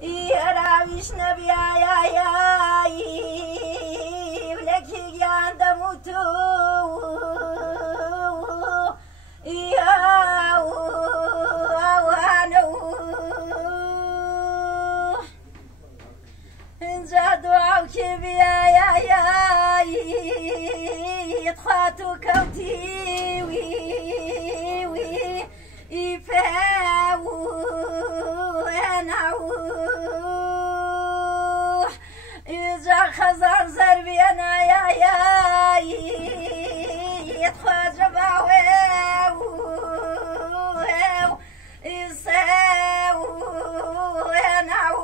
يراويش نبيا يا بلك يا دموتو يا وانو زادوا عوكي بيا يا يتخاتو كوتي وي يفاو نعو إذا خزان زربينا يا يتخاج باوي يساو نعو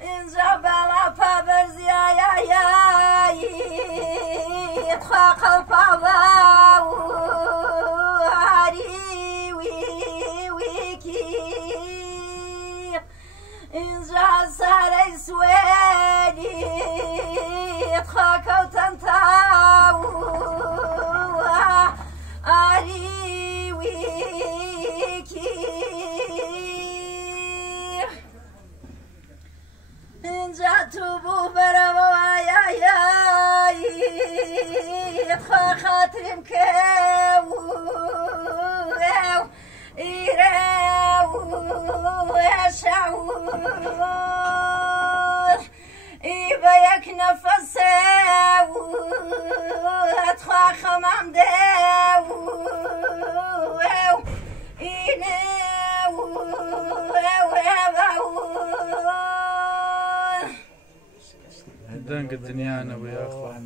إذا بلا فابرز يا يتخاق الفاو إنجا ساري سوالي تخاكو تنتاو آري ويكي إنجا توبو برمو يا تخاخاتري مكاو إيراو شعور إبايك نفساو أتخاخ ممداو إناو دنك الدنيا أنا ويا أخوة